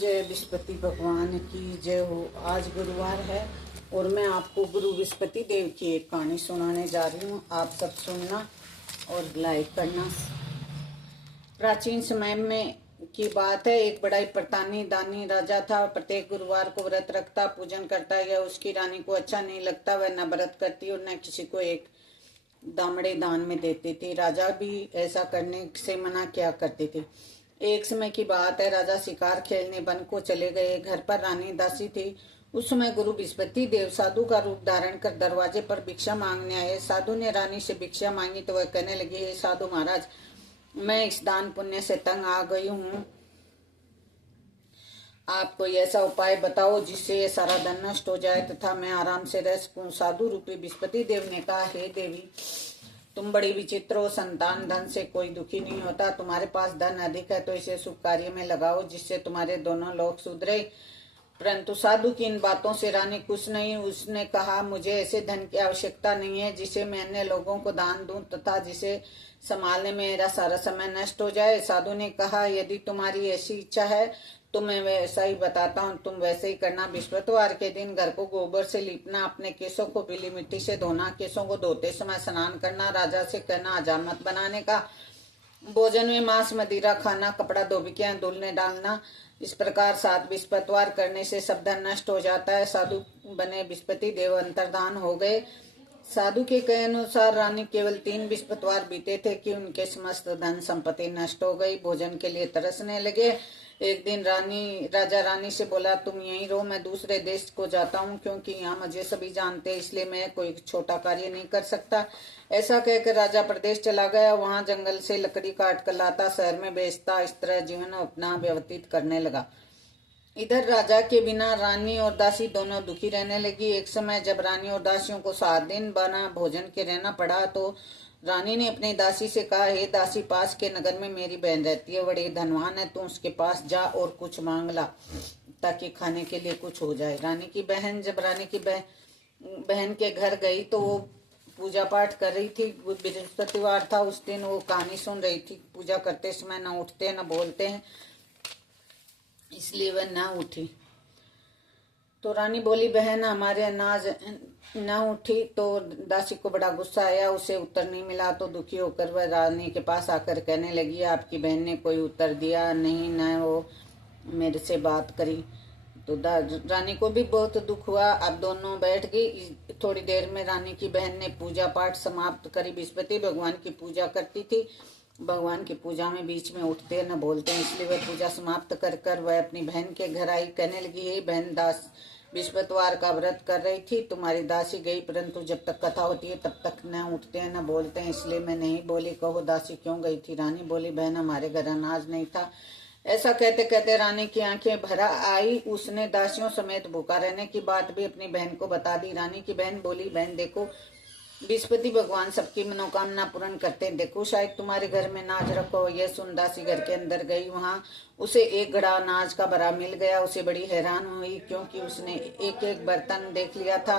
जय बृहस्पति भगवान की जय हो। आज गुरुवार है और मैं आपको गुरु बृहस्पति देव की एक कहानी सुनाने जा रही हूँ। आप सब सुनना और लाइक करना। प्राचीन समय में की बात है। एक बड़ा ही प्रतानी दानी राजा था। प्रत्येक गुरुवार को व्रत रखता, पूजन करता। या उसकी रानी को अच्छा नहीं लगता, वह न व्रत करती और न किसी को एक दामड़े दान में देती थी। राजा भी ऐसा करने से मना किया करती थी। एक समय की बात है, राजा शिकार खेलने वन को चले गए। घर पर रानी दासी थी। उस समय गुरु बृहस्पति देव साधु का रूप धारण कर दरवाजे पर भिक्षा मांगने आए। साधु ने रानी से भिक्षा मांगी तो वह कहने लगी, हे साधु महाराज, मैं इस दान पुण्य से तंग आ गई हूँ। आप कोई ऐसा उपाय बताओ जिससे ये सारा धन नष्ट हो जाए तथा मैं आराम से रह सकूं। साधु रूपी बृहस्पति देव ने कहा, हे देवी, तुम बड़ी विचित्र हो। संतान धन से कोई दुखी नहीं होता। तुम्हारे पास धन अधिक है तो इसे शुभ कार्य में लगाओ जिससे तुम्हारे दोनों लोग सुधरे। परंतु साधु की इन बातों से रानी खुश नहीं। उसने कहा, मुझे ऐसे धन की आवश्यकता नहीं है जिसे मैं अन्य लोगों को दान दूं तथा जिसे संभालने में मेरा सारा समय नष्ट हो जाए। साधु ने कहा, यदि तुम्हारी ऐसी इच्छा है तो मैं वैसा ही बताता हूँ, तुम वैसे ही करना। बृहस्पतिवार के दिन घर को गोबर से लीपना, अपने केसों को पीली मिट्टी से धोना, केसों को धोते समय स्नान करना, राजा से कहना हजामत बनाने का, भोजन में मांस मदिरा खाना, कपड़ा धोबिकियां धुलने डालना। इस प्रकार 7 बृहस्पतिवार करने से सब धन नष्ट हो जाता है। साधु बने बृहस्पति देव अंतर्धान हो गए। साधु के कहे अनुसार रानी केवल 3 बृहस्पतिवार बीते थे कि उनके समस्त धन संपत्ति नष्ट हो गई। भोजन के लिए तरसने लगे। एक दिन राजा रानी से बोला, तुम यहीं रहो, मैं दूसरे देश को जाता हूँ क्योंकि यहाँ मुझे सभी जानते हैं, इसलिए मैं कोई छोटा कार्य नहीं कर सकता। ऐसा कहकर राजा प्रदेश चला गया। वहां जंगल से लकड़ी काट कर लाता, शहर में बेचता। इस तरह जीवन अपना व्यतीत करने लगा। इधर राजा के बिना रानी और दासी दोनों दुखी रहने लगी। एक समय जब रानी और दासियों को 7 दिन बिना भोजन के रहना पड़ा तो रानी ने अपनी दासी से कहा, हे दासी, पास के नगर में मेरी बहन रहती है, बड़ी धनवान है, तू उसके पास जा और कुछ मांग ला ताकि खाने के लिए कुछ हो जाए। रानी की बहन जब रानी की बहन के घर गई तो वो पूजा पाठ कर रही थी। बृहस्पतिवार था उस दिन। वो कहानी सुन रही थी। पूजा करते समय न उठते न बोलते हैं, इसलिए वह न उठी। तो रानी बोली, बहन हमारे अनाज न उठी। तो दासी को बड़ा गुस्सा आया। उसे उत्तर नहीं मिला तो दुखी होकर वह रानी के पास आकर कहने लगी, आपकी बहन ने कोई उत्तर दिया नहीं, न वो मेरे से बात करी। तो रानी को भी बहुत दुख हुआ। अब दोनों बैठ गई। थोड़ी देर में रानी की बहन ने पूजा पाठ समाप्त करी। बृहस्पति भगवान की पूजा करती थी। भगवान की पूजा में बीच में उठते न बोलते हैं, इसलिए वह पूजा समाप्त कर वह अपनी बहन के घर आई। कहने लगी, हे बहन, बृहस्पतिवार का व्रत कर रही थी, तुम्हारी दासी गई, परंतु जब तक कथा होती है तब तक न उठते हैं न बोलते हैं, इसलिए मैं नहीं बोली। कहो दासी क्यों गई थी? रानी बोली, बहन हमारे घर अनाज नहीं था। ऐसा कहते कहते रानी की आंखें भरा आई। उसने दासियों समेत भूखा रहने की बात भी अपनी बहन को बता दी। रानी की बहन बोली, बहन देखो, बृहस्पति भगवान सबकी मनोकामना पूर्ण करते हैं, देखो शायद तुम्हारे घर में अनाज रखो। यह सुन दासी घर के अंदर गई। वहां उसे एक घड़ा अनाज का भरा मिल गया। उसे बड़ी हैरान हुई क्योंकि उसने एक एक बर्तन देख लिया था।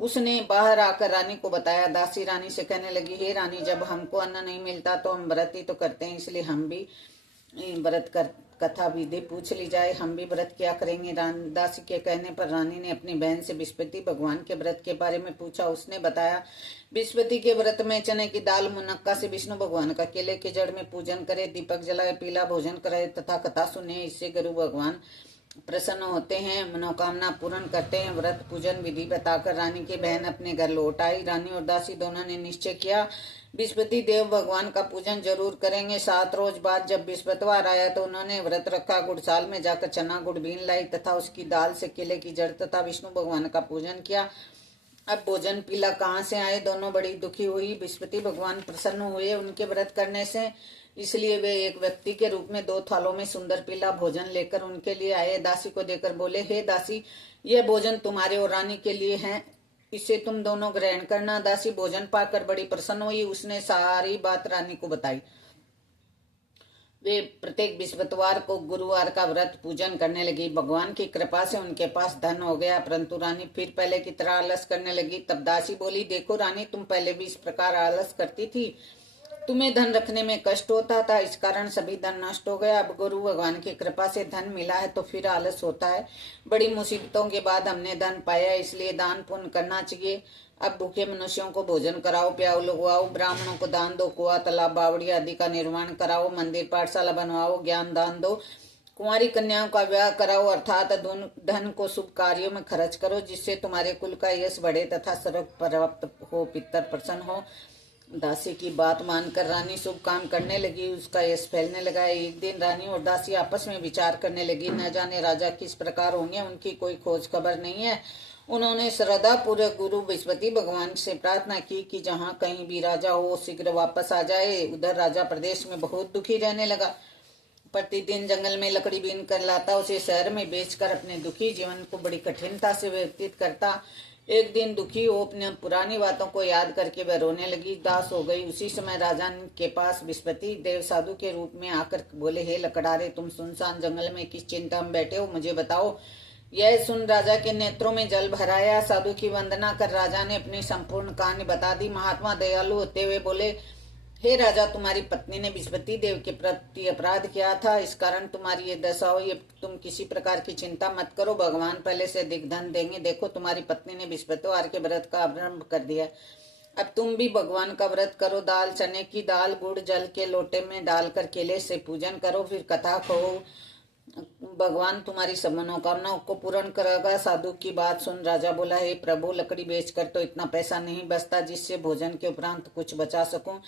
उसने बाहर आकर रानी को बताया। दासी रानी से कहने लगी, हे रानी, जब हमको अन्न नहीं मिलता तो हम व्रत ही तो करते हैं, इसलिए हम भी व्रत कर कथा विधि पूछ ली जाए, हम भी व्रत क्या करेंगे। दासी के कहने पर रानी ने अपनी बहन से बृहस्पति भगवान के व्रत के बारे में पूछा। उसने बताया, बृहस्पति के व्रत में चने की दाल मुनक्का से विष्णु भगवान का केले के जड़ में पूजन करे, दीपक जलाए, पीला भोजन करे तथा कथा सुने। इससे गुरु भगवान प्रसन्न होते हैं, मनोकामना पूर्ण करते हैं। व्रत पूजन विधि बताकर रानी की बहन अपने घर लौट आई। रानी और दासी दोनों ने निश्चय किया, बृहस्पति देव भगवान का पूजन जरूर करेंगे। 7 रोज बाद जब बृहस्पतिवार आया तो उन्होंने व्रत रखा। गुड़साल में जाकर चना गुड़ बीन लाई तथा उसकी दाल से केले की जड़ तथा विष्णु भगवान का पूजन किया। अब भोजन पीला कहाँ से आए? दोनों बड़ी दुखी हुई। बृहस्पति भगवान प्रसन्न हुए उनके व्रत करने से, इसलिए वे एक व्यक्ति के रूप में 2 थालों में सुंदर पीला भोजन लेकर उनके लिए आए। दासी को देकर बोले, हे दासी, यह भोजन तुम्हारे और रानी के लिए है, इसे तुम दोनों ग्रहण करना। दासी भोजन पाकर बड़ी प्रसन्न हुई। उसने सारी बात रानी को बताई। वे प्रत्येक बृहस्पतिवार को गुरुवार का व्रत पूजन करने लगी। भगवान की कृपा से उनके पास धन हो गया, परंतु रानी फिर पहले की तरह आलस करने लगी। तब दासी बोली, देखो रानी, तुम पहले भी इस प्रकार आलस करती थी, तुम्हें धन रखने में कष्ट होता था, इस कारण सभी धन नष्ट हो गया। अब गुरु भगवान की कृपा से धन मिला है तो फिर आलस होता है। बड़ी मुसीबतों के बाद हमने धन पाया, इसलिए दान पुण्य करना चाहिए। अब भूखे मनुष्यों को भोजन कराओ, प्याऊ लगवाओ, ब्राह्मणों को दान दो, कुआं तालाब बावड़ी आदि का निर्माण कराओ, मंदिर पाठशाला बनवाओ, ज्ञान दान दो, कुंवारी कन्याओं का विवाह कराओ, अर्थात धन को शुभ कार्यों में खर्च करो, जिससे तुम्हारे कुल का यश बढ़े तथा सर्व प्राप्त हो, पितर प्रसन्न हो। दासी की बात मानकर रानी शुभ काम करने लगी, उसका यश फैलने लगा। एक दिन रानी और दासी आपस में विचार करने लगी, न जाने राजा किस प्रकार होंगे, उनकी कोई खोज खबर नहीं है। उन्होंने श्रद्धा पूर्वक गुरु बृहस्पति भगवान से प्रार्थना की कि जहाँ कहीं भी राजा हो शीघ्र वापस आ जाए। उधर राजा प्रदेश में बहुत दुखी रहने लगा। प्रतिदिन जंगल में लकड़ी बीन कर लाता, उसे शहर में बेचकर अपने दुखी जीवन को बड़ी कठिनता से व्यतीत करता। एक दिन दुखी हो अपने पुरानी बातों को याद करके वह रोने लगी, दास हो गई। उसी समय राजा के पास बृहस्पति देव साधु के रूप में आकर बोले, हे लकड़ारे, तुम सुनसान जंगल में किस चिंता में बैठे हो, मुझे बताओ। यह सुन राजा के नेत्रों में जल भराया। साधु की वंदना कर राजा ने अपनी संपूर्ण कहानी बता दी। महात्मा दयालु होते हुए बोले, हे राजा, तुम्हारी पत्नी ने बृहस्पति देव के प्रति अपराध किया था, इस कारण तुम्हारी ये दशा हो। ये तुम किसी प्रकार की चिंता मत करो, भगवान पहले से अधिक धन देंगे। देखो, तुम्हारी पत्नी ने बृहस्पतिवार के व्रत का आरंभ कर दिया। अब तुम भी भगवान का व्रत करो। दाल, चने की दाल, गुड़ जल के लोटे में डालकर केले से पूजन करो, फिर कथा कहो। भगवान तुम्हारी सब मनोकामनाओं को पूर्ण करेगा। साधु की बात सुन राजा बोला, हे प्रभु, लकड़ी बेचकर तो इतना पैसा नहीं बचता जिससे भोजन के उपरांत कुछ बचा सकूं।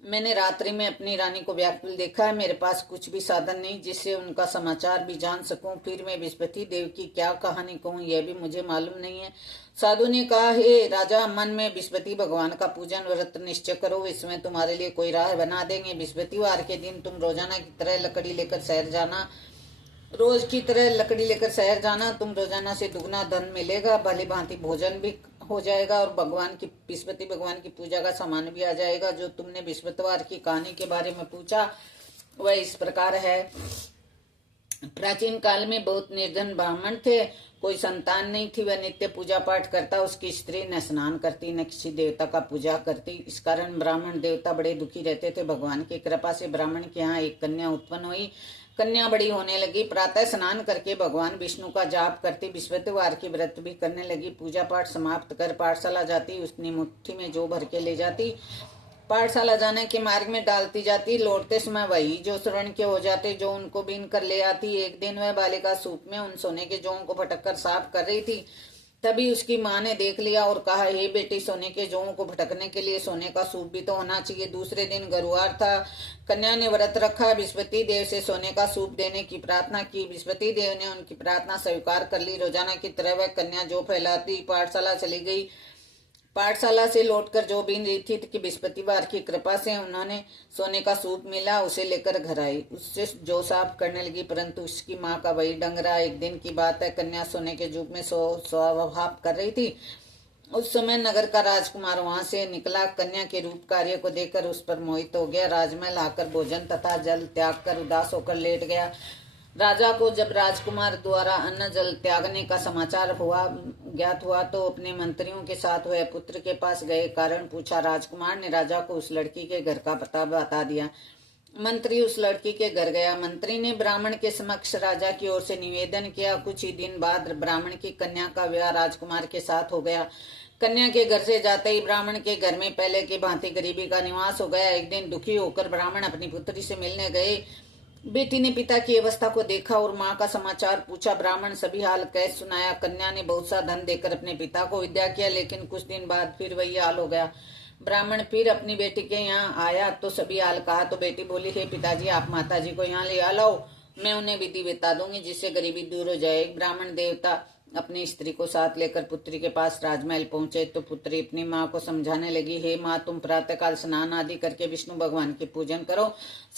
मैंने रात्रि में अपनी रानी को व्याकुल देखा है। मेरे पास कुछ भी साधन नहीं जिससे उनका समाचार भी जान सकूं। फिर मैं बृहस्पति देव की क्या कहानी कहूं, यह भी मुझे मालूम नहीं है। साधु ने कहा, हे राजा, मन में बृहस्पति भगवान का पूजन व्रत निश्चय करो, इसमें तुम्हारे लिए कोई राह बना देंगे। बृहस्पतिवार के दिन तुम रोजाना की तरह लकड़ी लेकर शहर जाना। रोज की तरह लकड़ी लेकर शहर जाना। तुम रोजाना से दुगना धन मिलेगा, भली भांति भोजन भी हो जाएगा और बृहस्पति भगवान की पूजा का सामान भी आ जाएगा। जो तुमने बृहस्पतिवार की कहानी के बारे में पूछा वह इस प्रकार है। प्राचीन काल में बहुत निर्धन ब्राह्मण थे, कोई संतान नहीं थी। वह नित्य पूजा पाठ करता, उसकी स्त्री न स्नान करती न किसी देवता का पूजा करती। इस कारण ब्राह्मण देवता बड़े दुखी रहते थे। भगवान की कृपा से ब्राह्मण के यहाँ एक कन्या उत्पन्न हुई। कन्या बड़ी होने लगी, प्रातः स्नान करके भगवान विष्णु का जाप करती, बृहस्पतिवार की व्रत भी करने लगी। पूजा पाठ समाप्त कर पाठशाला जाती, उसने मुट्ठी में जौ भर के ले जाती, पाठशाला जाने के मार्ग में डालती जाती। लौटते समय वही जो शरण के हो जाते, जो उनको बीन कर ले आती। एक दिन वह बालिका सूप में उन सोने के जौ को भटक कर साफ कर रही थी। तभी उसकी माँ ने देख लिया और कहा, हे बेटी, सोने के जौ को भटकने के लिए सोने का सूप भी तो होना चाहिए। दूसरे दिन गुरुवार था। कन्या ने व्रत रखा, बृहस्पति देव से सोने का सूप देने की प्रार्थना की। बृहस्पति देव ने उनकी प्रार्थना स्वीकार कर ली। रोजाना की तरह वह कन्या जौ फैलाती पाठशाला चली गई। पाठशाला से लौटकर जो बीन रही थी कि बृहस्पतिवार की कृपा से उन्होंने सोने का सूप मिला, उसे लेकर घर आई। उससे जो साफ करने लगी, परंतु उसकी माँ का वही ढंग रहा। एक दिन की बात है, कन्या सोने के जूप में स्वाभाव कर रही थी। उस समय नगर का राजकुमार वहां से निकला। कन्या के रूप कार्य को देखकर उस पर मोहित हो गया। राजमहल आकर भोजन तथा जल त्याग कर उदास होकर लेट गया। राजा को जब राजकुमार द्वारा अन्न जल त्यागने का समाचार ज्ञात हुआ तो अपने मंत्रियों के साथ वह पुत्र के पास गए। कारण पूछा। राजकुमार ने राजा को उस लड़की के घर का पता बता दिया। मंत्री उस लड़की के घर गया। मंत्री ने ब्राह्मण के समक्ष राजा की ओर से निवेदन किया। कुछ ही दिन बाद ब्राह्मण की कन्या का विवाह राजकुमार के साथ हो गया। कन्या के घर से जाते ही ब्राह्मण के घर में पहले की भांति गरीबी का निवास हो गया। एक दिन दुखी होकर ब्राह्मण अपनी पुत्री से मिलने गए। बेटी ने पिता की अवस्था को देखा और माँ का समाचार पूछा। ब्राह्मण सभी हाल कह सुनाया। कन्या ने बहुत सा धन देकर अपने पिता को विद्या किया, लेकिन कुछ दिन बाद फिर वही हाल हो गया। ब्राह्मण फिर अपनी बेटी के यहाँ आया तो सभी हाल कहा तो बेटी बोली, हे पिताजी, आप माताजी को यहाँ ले आओ, मैं उन्हें विधि बता दूंगी जिससे गरीबी दूर हो जाए। ब्राह्मण देवता अपनी स्त्री को साथ लेकर पुत्री के पास राजमहल पहुंचे तो पुत्री अपनी माँ को समझाने लगी, हे माँ, तुम प्रातःकाल स्नान आदि करके विष्णु भगवान के पूजन करो,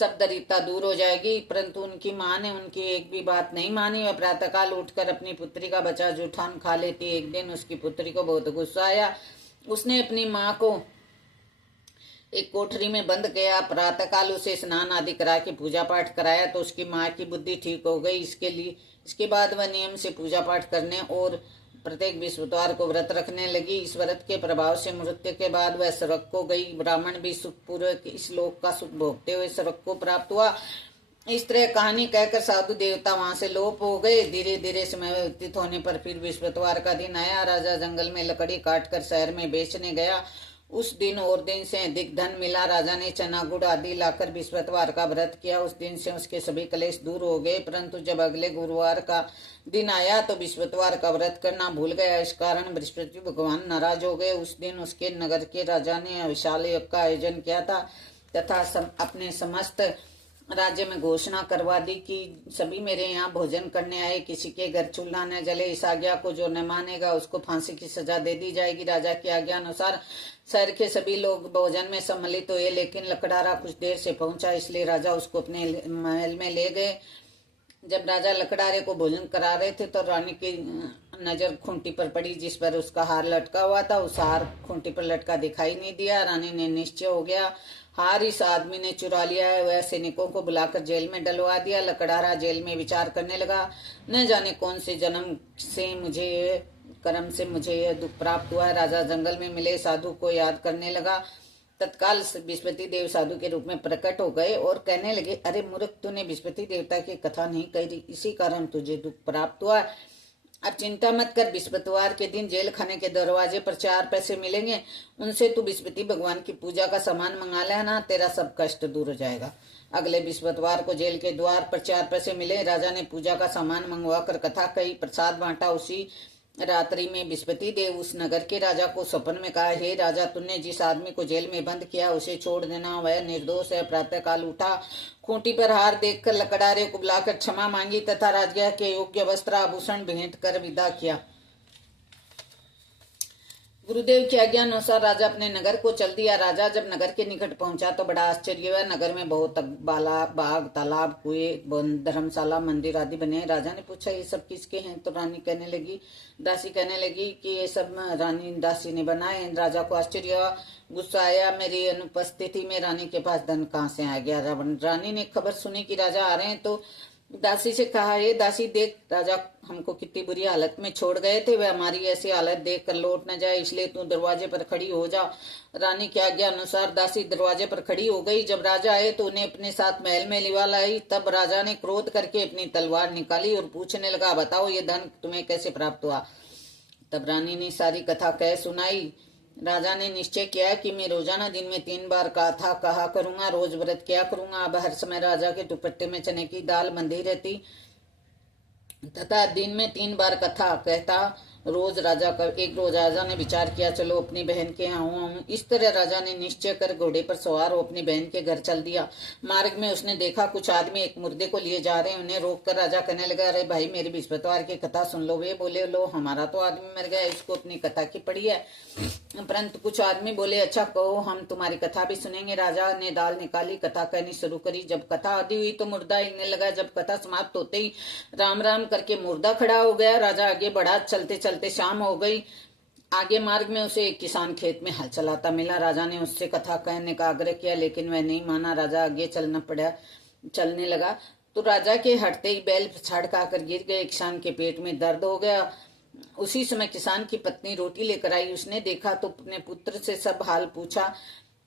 सब दरिद्रता दूर हो जाएगी। परंतु उनकी माँ ने उनकी एक भी बात नहीं मानी। वह प्रातःकाल उठकर अपनी पुत्री का बचा जूठान खा लेती। एक दिन उसकी पुत्री को बहुत गुस्सा आया। उसने अपनी माँ को एक कोठरी में बंद किया। प्रातःकाल उसे स्नान आदि करा के पूजा पाठ कराया तो उसकी माँ की बुद्धि ठीक हो गई। इसके बाद वह नियम से पूजा पाठ करने और प्रत्येक बृहस्पतिवार को व्रत रखने लगी। इस व्रत के प्रभाव से मृत्यु के बाद वह स्वर्ग को गई। ब्राह्मण भी सुखपूर्वक इस लोक का सुख भोगते हुए स्वर्ग को प्राप्त हुआ। इस तरह कहानी कहकर साधु देवता वहां से लोप हो गए। धीरे धीरे समय व्यतीत होने पर फिर बृहस्पतिवार का दिन आया। राजा जंगल में लकड़ी काटकर शहर में बेचने गया। उस दिन और दिन से अधिक धन मिला। राजा ने चना गुड़ आदि लाकर बृहस्पतिवार का व्रत किया। उस दिन से उसके सभी कलेश दूर हो गए। परंतु जब अगले गुरुवार का दिन आया तो बृहस्पतिवार का व्रत करना भूल गया। इस कारण बृहस्पति भगवान नाराज हो गए। उस दिन उसके नगर के राजा ने विशाल यज्ञ का आयोजन किया था तथा अपने समस्त राज्य में घोषणा करवा दी कि सभी मेरे यहाँ भोजन करने आए, किसी के घर चूल्हा न जले। इस आज्ञा को जो न मानेगा उसको फांसी की सजा दे दी जाएगी। राजा की आज्ञा अनुसार शहर के सभी लोग भोजन में सम्मिलित हुए, लेकिन लकड़ारा कुछ देर से पहुंचा, इसलिए राजा उसको अपने महल में ले गए। जब राजा लकड़ारे को भोजन करा रहे थे तो रानी की नजर खूंटी पर पड़ी, जिस पर उसका हार लटका हुआ था। उस हार खूंटी पर लटका दिखाई नहीं दिया। रानी ने निश्चय हो गया हार इस आदमी ने चुरा लिया है। वह सैनिकों को बुलाकर जेल में डलवा दिया। लकड़ारा जेल में विचार करने लगा, न जाने कौन से जन्म से मुझे कर्म से मुझे यह दुख प्राप्त हुआ है। राजा जंगल में मिले साधु को याद करने लगा। तत्काल बृहस्पति देव साधु के रूप में प्रकट हो गए और कहने लगे, अरे मूर्ख, तूने बृहस्पति देवता की कथा नहीं कही, इसी कारण तुझे दुख प्राप्त हुआ। अब चिंता मत कर, बृहस्पतिवार के दिन जेल खाने के दरवाजे पर 4 पैसे मिलेंगे, उनसे तू बृहस्पति भगवान की पूजा का सामान मंगा लेना, तेरा सब कष्ट दूर हो जाएगा। अगले बृहस्पतिवार को जेल के द्वार पर 4 पैसे मिले। राजा ने पूजा का सामान मंगवा कर कथा कही, प्रसाद बांटा। उसी रात्रि में बृहस्पति देव उस नगर के राजा को स्वप्न में कहा, हे राजा, तुमने जिस आदमी को जेल में बंद किया उसे छोड़ देना, वह निर्दोष है। प्रातः काल उठा, खूंटी पर हार देखकर लकड़ारे को बुलाकर क्षमा मांगी तथा राजगृह के योग्य वस्त्र आभूषण भेंट कर विदा किया। गुरुदेव की आज्ञा अनुसार राजा अपने नगर को चल दिया। राजा जब नगर के निकट पहुंचा तो बड़ा आश्चर्य हुआ। नगर में बहुत बाग, तालाब, कुएं, धर्मशाला, मंदिर आदि बने। राजा ने पूछा, ये सब किसके हैं? तो दासी कहने लगी कि ये सब रानी दासी ने बनाए। राजा को आश्चर्य हुआ, गुस्सा आया, मेरी अनुपस्थिति में रानी के पास धन कहाँ से आ गया? रानी ने खबर सुनी कि राजा आ रहे हैं तो दासी से कहा, हे दासी, देख, राजा हमको कितनी बुरी हालत में छोड़ गए थे, वह हमारी ऐसी हालत देख कर लौट न जाए, इसलिए तू दरवाजे पर खड़ी हो जा। रानी की आज्ञा अनुसार दासी दरवाजे पर खड़ी हो गई। जब राजा आए तो उन्हें अपने साथ महल में लिवा लाई। तब राजा ने क्रोध करके अपनी तलवार निकाली और पूछने लगा, बताओ ये धन तुम्हें कैसे प्राप्त हुआ? तब रानी ने सारी कथा कह सुनाई। राजा ने निश्चय किया कि मैं रोजाना दिन में 3 बार कथा कहा करूंगा, रोज व्रत किया करूंगा। अब हर समय राजा के दुपट्टे में चने की दाल बंधी रहती तथा दिन में 3 बार कथा कहता। एक रोज राजा ने विचार किया, चलो अपनी बहन के यहाँ आऊं। इस तरह राजा ने निश्चय कर घोड़े पर सवार हो अपनी बहन के घर चल दिया। मार्ग में उसने देखा कुछ आदमी एक मुर्दे को लिए जा रहे हैं। उन्हें रोककर राजा कहने लगा, अरे भाई, मेरी बृहस्पतिवार की कथा सुन लो। वे बोले, लो, हमारा तो आदमी मर गया, इसको अपनी कथा की पड़ी है। परंतु कुछ आदमी बोले, अच्छा कहो, हम तुम्हारी कथा भी सुनेंगे। राजा ने दाल निकाली, कथा कहनी शुरू करी। जब कथा आदि हुई तो मुर्दा हिलने लगा। जब कथा समाप्त होते ही राम राम करके मुर्दा खड़ा हो गया। राजा आगे बढ़ा, चलते चलते शाम हो गई। आगे मार्ग में उसे एक किसान खेत में हल चलाता मिला। राजा ने उससे कथा कहने का आग्रह किया, लेकिन वह नहीं माना। राजा आगे चलने लगा तो राजा के हटते ही बैल छड़काकर गिर गए। किसान के पेट में दर्द हो गया। उसी समय किसान की पत्नी रोटी लेकर आई। उसने देखा तो अपने पुत्र से सब हाल पूछा।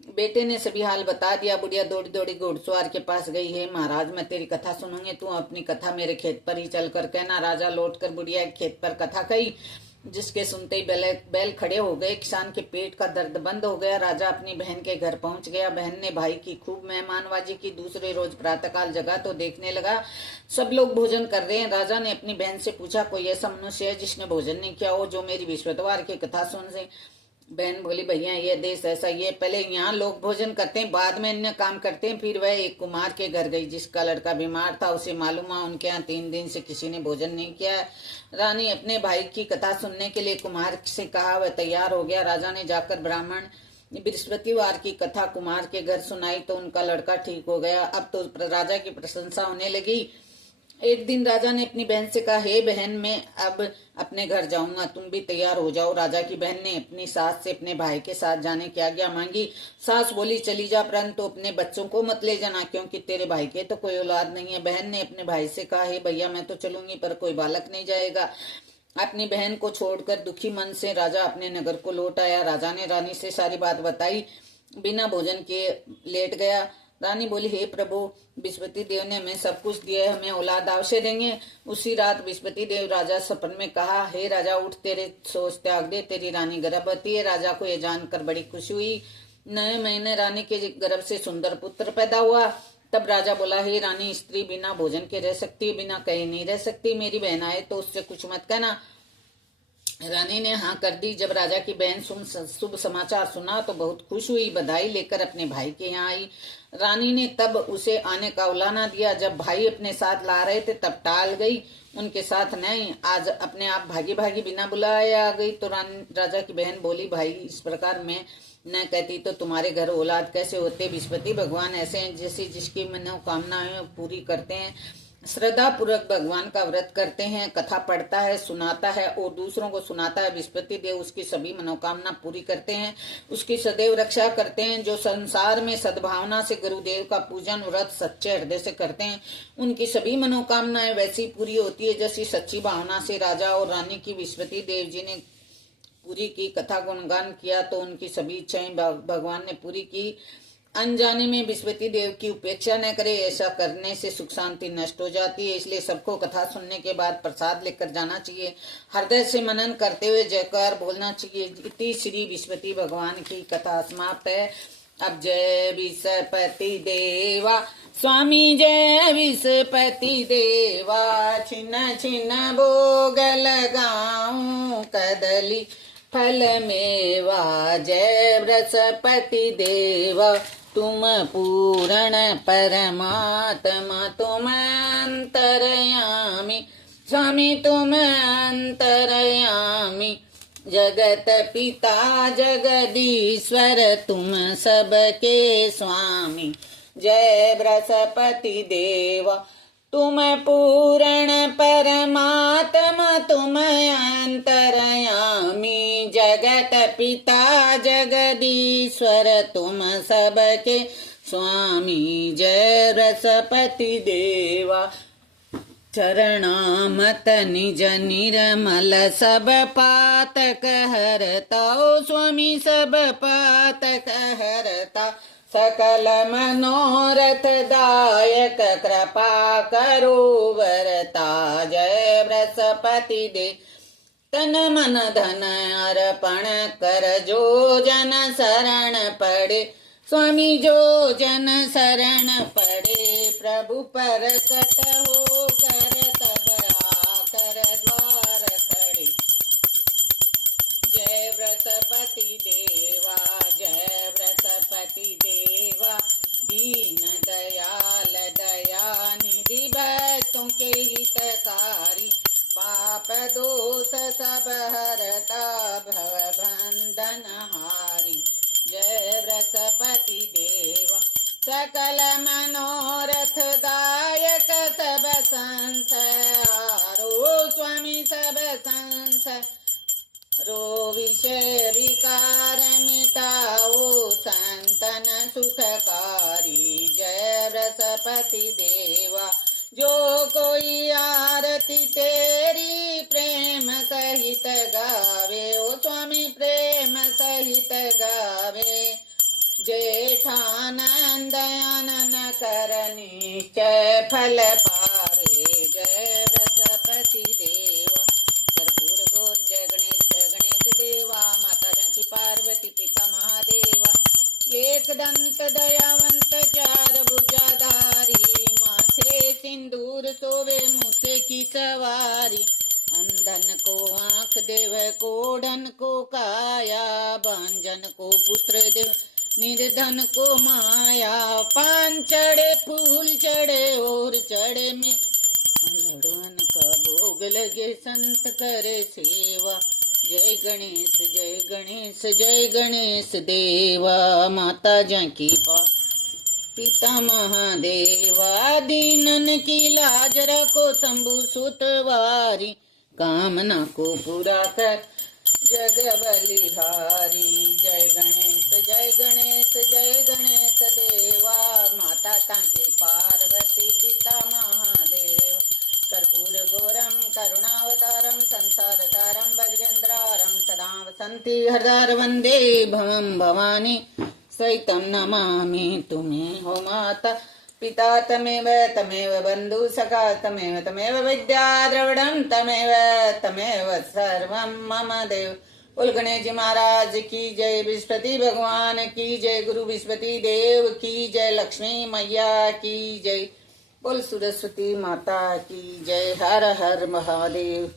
बेटे ने सभी हाल बता दिया। बुढ़िया दौड़ी दौड़ी घोड़सवार के पास गई, है महाराज, मैं तेरी कथा सुनूंगी, तू अपनी कथा मेरे खेत पर ही चलकर कहना। राजा लौटकर बुढ़िया के खेत पर कथा कही, जिसके सुनते ही बैल खड़े हो गए। किसान के पेट का दर्द बंद हो गया। राजा अपनी बहन के घर पहुंच गया। बहन ने भाई की खूब मेहमानबाजी की। दूसरे रोज प्रातःकाल जगा तो देखने लगा सब लोग भोजन कर रहे हैं। राजा ने अपनी बहन से पूछा, कोई ऐसा मनुष्य है जिसने भोजन नहीं किया हो, जो मेरी बृहस्पतिवार की कथा सुन से? बहन बोली, भैया, ये देश ऐसा, ये पहले यहाँ लोग भोजन करते हैं, बाद में अन्य काम करते हैं। फिर वह एक कुमार के घर गई जिसका लड़का बीमार था। उसे मालूम हुआ उनके यहाँ 3 दिन से किसी ने भोजन नहीं किया है। रानी अपने भाई की कथा सुनने के लिए कुमार से कहा, वह तैयार हो गया। राजा ने जाकर ब्राह्मण बृहस्पतिवार की कथा कुमार के घर सुनाई तो उनका लड़का ठीक हो गया। अब तो राजा की प्रशंसा होने लगी। एक दिन राजा ने अपनी बहन से कहा, हे बहन, मैं अब अपने घर जाऊंगा, तुम भी तैयार हो जाओ। राजा की बहन ने अपनी सास से अपने भाई के साथ जाने की आज्ञा मांगी। सास बोली, चली जा, परंतु अपने बच्चों को मत ले जाना, क्योंकि तेरे भाई के तो कोई औलाद नहीं है। बहन ने अपने भाई से कहा, हे भैया, मैं तो चलूंगी, पर कोई बालक नहीं जाएगा। अपनी बहन को छोड़कर दुखी मन से राजा अपने नगर को लौट आया। राजा ने रानी से सारी बात बताई। बिना भोजन के लेट गया। रानी बोली, हे प्रभु, विस्पति देव ने हमें सब कुछ दिया है, हमें औलाद अवश्य देंगे। उसी रात विस्पति देव राजा सपन में कहा, हे राजा, उठ, तेरे सोच त्याग दे, तेरी रानी गर्भवती है। राजा को यह जानकर बड़ी खुशी हुई। नए महीने रानी के गर्भ से सुंदर पुत्र पैदा हुआ। तब राजा बोला, हे रानी, स्त्री बिना भोजन के रह सकती है, बिना कहीं नहीं रह सकती। मेरी बहन आए तो उससे कुछ मत कहना। रानी ने हाँ कर दी। जब राजा की बहन शुभ समाचार सुना तो बहुत खुश हुई। बधाई लेकर अपने भाई के यहाँ आई। रानी ने तब उसे आने का उलाना दिया। जब भाई अपने साथ ला रहे थे तब टाल गई, उनके साथ नहीं। आज अपने आप भागी भागी बिना बुलाए आ गई। तो राजा की बहन बोली, भाई, इस प्रकार मैं न कहती तो तुम्हारे घर औलाद कैसे होते। विस्पति भगवान ऐसे हैं जैसे जिसकी मनोकामनाएं पूरी करते हैं। श्रद्धा पूर्वक भगवान का व्रत करते हैं, कथा पढ़ता है, सुनाता है और दूसरों को सुनाता है। विस्पति देव उसकी सभी मनोकामना पूरी करते हैं, उसकी सदैव रक्षा करते हैं। जो संसार में सद्भावना से गुरुदेव का पूजन व्रत सच्चे हृदय से करते हैं, उनकी सभी मनोकामनाएं वैसी पूरी होती है जैसी सच्ची भावना से राजा और रानी की विस्पति देव जी ने पूरी की। कथा गुणगान किया तो उनकी सभी इच्छाएं भगवान ने पूरी की। अनजाने में विस्पति देव की उपेक्षा न करे, ऐसा करने से सुख शांति नष्ट हो जाती है। इसलिए सबको कथा सुनने के बाद प्रसाद लेकर जाना चाहिए। हृदय से मनन करते हुए जयकार बोलना चाहिए। इति श्री विस्पति भगवान की कथा समाप्त है। अब जय विस्पति देवा स्वामी, जय विस्पति देवा। छिन्न छिन्न भोग लगाऊं कदली फल मेवा। जय बृहस्पति देवा, तुम पूर्ण परमात्मा, तुम अंतर्यामी स्वामी, तुम अंतर्यामी। जगत पिता जगदीश्वर, तुम सबके स्वामी। जय बृहस्पति देवा, तुम पूर्ण परमात्मा, तुम अंतर्यामी। जगत पिता जगदीश्वर, तुम सबके स्वामी। जय बृहस्पति देवा। चरणामत निज निर्मल, सब पातक हरता। ओ स्वामी, सब पातक हरता। सकल मनोरथ दायक, कृपा करो वरता। जय बृहस्पति देव, तन मन धन अर्पण कर, जो जन शरण पड़े। स्वामी, जो जन शरण पड़े, प्रभु प्रकट हो कर तब आकर द्वार खड़े। जय बृहस्पति देवा, जय बृहस्पति देवा। दीन दयाल दया निधि, भक्तों के हितकारी। पाप दोष सब हरता, भव बंधन हारी। जय बृहस्पति देवा, सकल मनोरथ दायक, सब संसारो। स्वामी, सब संसारो विषय विकार मिटाओ, संतन सुखकारी। जय बृहस्पति देवा, जो कोई आरती तेरी प्रेम सहित गावे। ओ स्वामी, प्रेम सहित गावे। जेठानंद आनन कर, निश्चय फल पावे। जय बृहस्पति देवा। कर्पूर गोत्र जय गणेश देवा। माता जनकी पार्वती पिता महादेवा। एक दंत दयावंत, चार भुजाधारी। माथे सिंदूर सोवे, मुसे की सवारी। अंधन को आंख देव, कोढ़न को काया। बांझन को पुत्र देव, निर्धन को माया। पान चढ़े, फूल चढ़े और चढ़े में लड़वन का भोग लगे, संत करे सेवा। जय गणेश जय गणेश जय गणेश देवा। माता जानकी पिता महादेवा। दीनन की लाज रखो, शंभु सुतवारी। कामना को पूरा कर, जग बलिहारी। जय गणेश जय गणेश जय गणेश देवा। माता कांके पार्वती पिता महादेव। कर्पूर गो घोरं करुणावतारं संसारसारं भजगेन्द्रारं सदा वसन्ति हरदार वन्दे भवं भवानी सहितं नमामि तुम्हें हो माता पिता तमेव तमेव बन्धु सखा तमेव तमेव विद्या द्रविडं तमेव सर्वं मम देव। बोल गणेश जी महाराज की जय, बृहस्पति भगवान की जय, गुरु बृहस्पति देव की जय, लक्ष्मी मैया की जय, बोल सरस्वती माता की जय। हर हर महादेव।